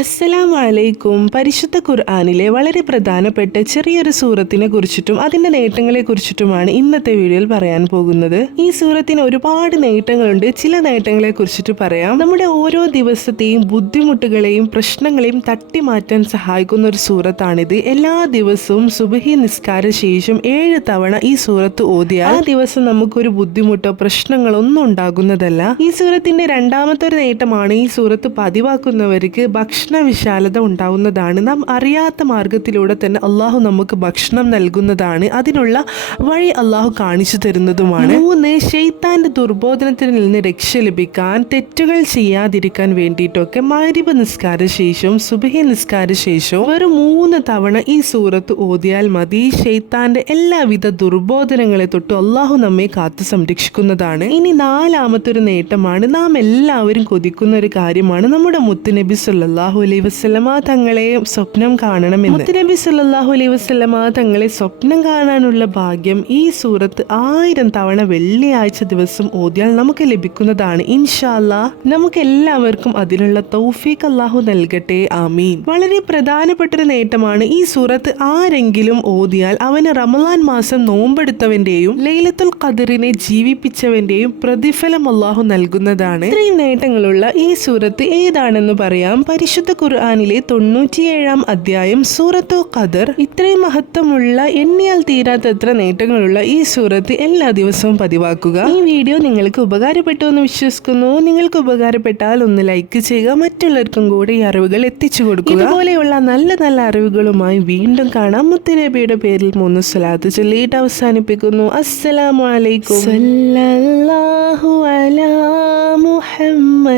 അസ്സലാമു വലൈക്കും പരിശുദ്ധ ഖുർആാനിലെ വളരെ പ്രധാനപ്പെട്ട ചെറിയൊരു സൂറത്തിനെ കുറിച്ചിട്ടും അതിന്റെ നേട്ടങ്ങളെ കുറിച്ചിട്ടുമാണ് ഇന്നത്തെ വീഡിയോയിൽ പറയാൻ പോകുന്നത്. ഈ സൂറത്തിന് ഒരുപാട് നേട്ടങ്ങളുണ്ട്. ചില നേട്ടങ്ങളെ കുറിച്ചിട്ട് പറയാം. നമ്മുടെ ഓരോ ദിവസത്തെയും ബുദ്ധിമുട്ടുകളെയും പ്രശ്നങ്ങളെയും തട്ടി മാറ്റാൻ സഹായിക്കുന്ന ഒരു സൂറത്താണിത്. എല്ലാ ദിവസവും സുബഹി നിസ്കാര ശേഷം ഏഴ് തവണ ഈ സൂറത്ത് ഓതിയാൽ ആ ദിവസം നമുക്കൊരു ബുദ്ധിമുട്ടോ പ്രശ്നങ്ങളോ ഒന്നും ഉണ്ടാകുന്നതല്ല. ഈ സൂറത്തിന്റെ രണ്ടാമത്തെ ഒരു നേട്ടമാണ് ഈ സൂറത്ത് പതിവാക്കുന്നവർക്ക് ഭക്ഷണ വിശാലത ഉണ്ടാവുന്നതാണ്. നാം അറിയാത്ത മാർഗത്തിലൂടെ തന്നെ അള്ളാഹു നമുക്ക് ഭക്ഷണം നൽകുന്നതാണ്. അതിനുള്ള വഴി അള്ളാഹു കാണിച്ചു തരുന്നതുമാണ്. മൂന്ന് ഷെയ്ത്താന്റെ ദുർബോധനത്തിൽ നിന്ന് രക്ഷ ലഭിക്കാൻ തെറ്റുകൾ ചെയ്യാതിരിക്കാൻ വേണ്ടിയിട്ടൊക്കെ മാരിബ നിസ്കാര ശേഷവും സുബഹി നിസ്കാര ശേഷവും വെറും മൂന്ന് തവണ ഈ സൂറത്ത് ഓതിയാൽ മതി. ഷെയ്ത്താന്റെ എല്ലാവിധ ദുർബോധനങ്ങളെ തൊട്ട് അള്ളാഹു നമ്മെ കാത്തു സംരക്ഷിക്കുന്നതാണ്. ഇനി നാലാമത്തെ ഒരു നേട്ടമാണ്. നാം എല്ലാവരും കൊതിക്കുന്ന ഒരു കാര്യമാണ് നമ്മുടെ മുത്തുനബി സല്ലല്ലാഹു അലൈ വസ്ലമ തങ്ങളെ സ്വപ്നം കാണണമെന്ന് നബി സല്ലാഹു അലൈ വസല്ലമ തങ്ങളെ സ്വപ്നം കാണാനുള്ള ഭാഗ്യം ഈ സൂറത്ത് ആയിരം തവണ വെള്ളിയാഴ്ച ദിവസം ഓതിയാൽ നമുക്ക് ലഭിക്കുന്നതാണ്. ഇൻഷാല്ലാ നമുക്ക് എല്ലാവർക്കും അതിനുള്ള തൗഫീഖ് അള്ളാഹു നൽകട്ടെ. ആമീൻ. വളരെ പ്രധാനപ്പെട്ട ഒരു നേട്ടമാണ് ഈ സൂറത്ത് ആരെങ്കിലും ഓതിയാൽ അവന് റമലാൻ മാസം നോമ്പെടുത്തവന്റെയും ലൈലത്തുൽ ഖദറിനെ ജീവിപ്പിച്ചവന്റെയും പ്രതിഫലം അള്ളാഹു നൽകുന്നതാണ്. ഇത്രയും നേട്ടങ്ങളുള്ള ഈ സൂറത്ത് ഏതാണെന്ന് പറയാം. പരിശുദ്ധ ഖുർആാനിലെ തൊണ്ണൂറ്റിയേഴാം അധ്യായം സൂറത്തു ഖദർ. ഇത്രയും മഹത്വമുള്ള എണ്ണിയാൽ തീരാത്തത്ര നേട്ടങ്ങളുള്ള ഈ സൂറത്ത് എല്ലാ ദിവസവും പതിവാക്കുക. ഈ വീഡിയോ നിങ്ങൾക്ക് ഉപകാരപ്പെട്ടു എന്ന് വിശ്വസിക്കുന്നു. നിങ്ങൾക്ക് ഉപകാരപ്പെട്ടാൽ ഒന്ന് ലൈക്ക് ചെയ്യുക മറ്റുള്ളവർക്കും കൂടെ ഈ അറിവുകൾ എത്തിച്ചു കൊടുക്കുക. ഇതുപോലെയുള്ള നല്ല നല്ല അറിവുകളുമായി വീണ്ടും കാണാം. മുത്തരബിയുടെ പേരിൽ മൂന്ന് സ്വലാത്ത് ചൊല്ലിയിട്ട് അവസാനിപ്പിക്കുന്നു. അസ്സലാമലൈക്കും അലാ